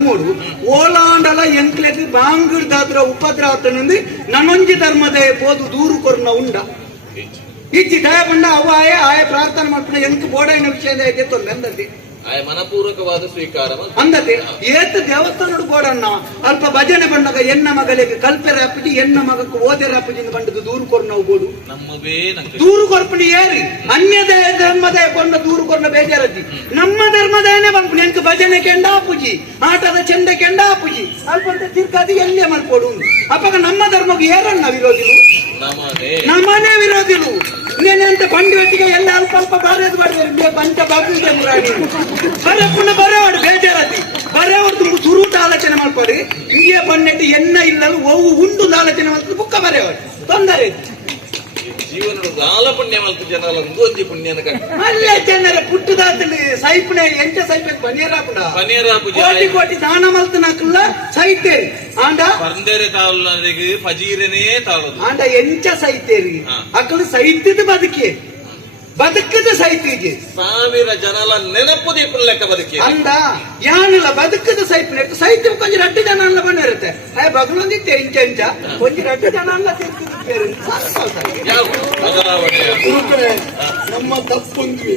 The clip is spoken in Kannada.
ಮೂಡು ಓಲಾಂಡಲ ಎಂಕ್ಲೆಗ್ ಬಾಂಗುರ್ದಾದ್ರ ಉಪದ್ರಾತನಂದು ನನೊಂಜಿ ಧರ್ಮದ ಪೋದು ದೂರು ಕೊರ್ನ ಉಂಡ ಇಜ್ಜಿ ದಯ ಬಂಡ ಅವ ಆಯ ಪ್ರಾರ್ಥನೆ ಮಾಡ್ಕೊಂಡ ಎಂಕ್ ಬೋಡೈನ ವಿಷಯದ ಐತೆ ತೊಂದಂದತಿ ಆಯ ಮನಪೂರ್ವಕವಾದ ಸ್ವೀಕಾರ ಅಂದತೆ ಏತ್ ದೇವಸ್ಥಾನಡು ಬೋಡನ್ನ ಅಲ್ಪ ಭಜನೆ ಬಂದಾಗ ಎನ್ನ ಮಗಳಿಗೆ ಕಲ್ಪೆರ ಅಪ್ಪಜಿ ಎನ್ನ ಮಗಕ್ಕೆ ಓದೆರ ಅಪ್ಪಜಿಂದ ಬಂಡದು ದೂರು ಕೊರ್ ನಾವು ಬೋಡು ನಮ್ಮವೇ ದೂರು ಕೊರ್ಪಣಿ ಏರಿ ಅನ್ಯದ ಧರ್ಮದ ಕೊಂಡ ದೂರು ಕೊರ್ನ ಬೇಜಾರಜ್ಜಿ ನಮ್ಮ ಧರ್ಮದೇನೆ ಬಂದ್ಬಿಡಿ ಎಂಕ್ ಭಜನೆ ಕೆಂಡ ಅಪ್ಪುಜಿ ಆಟದ ಚೆಂಡ ಕೆಂಡ ಅಪ್ಪುಜಿ ಅಲ್ಪ ತಿರ್ಕಾದಿ ಎಲ್ಲೇ ಮಾಡ್ಕೊಡು ಅಪ್ಪಾಗ ನಮ್ಮ ಧರ್ಮಕ್ಕೆ ಏರನ್ನ ವಿರೋಧಿಲು ನಮ್ಮನೆ ವಿರೋಧಿಲು ಇನ್ನೇನಂತ ಬಂಡಿ ಒಟ್ಟಿಗೆ ಎಲ್ಲ ಅಲ್ಪ ಅಲ್ಪ ಬಾರೇದು ಮಾಡಿದ್ರೆ ಪಂಚ ಬಾಬುಗೆ ಮುರಾಣಿ ಬರೇ ಪುನಃ ಬರೋಡು ಬೇಜಾರತಿ ಬರೇ ಅವ್ರದ್ದು ಸುರೂಟ ಆಲೋಚನೆ ಮಾಡ್ಕೊಡಿ ಹಿಂಗೆ ಬನ್ನೆಟ್ಟು ಎನ್ನ ಇಲ್ಲಲು ಅವು ಉಂಡು ಆಲೋಚನೆ ಮಾಡ್ಕೊಂಡು ಬುಕ್ಕ ಬರೆಯವರು ತೊಂದರೆ ಜೀವನ ದಾಲ ಪುಣ್ಯ ಮಲ್ಪು ಜನ ಒಂದೊಂಜಿ ಪುಣ್ಯನ ಅಲ್ಲೇ ಜನರ ಪುಟ್ಟದಾತಲಿ ಸೈಪನೆ ಎಂಟ ಸೈಪೆ ಬನಿಯರಾಪುಡ ಕೋಟಿ ಕೋಟಿ ದಾನ ಮಲ್ತನಾಕಲ್ಲ ಸೈತೇರಿ ಆಂಡ ಪಂದೇರೆ ತಾವಲ್ಲಾರಿಗೆ ಫಜೀರನೇ ತಾಳದು ಆಂಡ ಎಂಚ ಸೈತೇರಿ ಅಕ್ಕಳು ಸೈತಿದ ಬದುಕಿ ಬದುಕದ ಸೈತಿಗೆ ಸಾವಿರ ಜನಲ ನೆನಪು ದೀಪನ ಲೆಕ್ಕ ಬದುಕಿ ಅಂದ ಯಾನಲ್ಲ ಬದುಕದ ಸೈಪನೆ ಸೈತ ಕೊಂಚ ರಡ್ಡು ಜನ ಎಲ್ಲ ಬಂದಿರುತ್ತೆ ಅಯ್ಯ ಬಗಲೊಂದಿತ್ತೆ ಇಂಚ ಇಂಚ ಕೊಂಚ ರಡ್ಡು ಜನ ಎಲ್ಲ ತಿರ್ತಿದ್ರು ಯಾವ ಬದಲಾವಣೆ ನಮ್ಮ ತಪ್ಪೊಂದ್ವಿ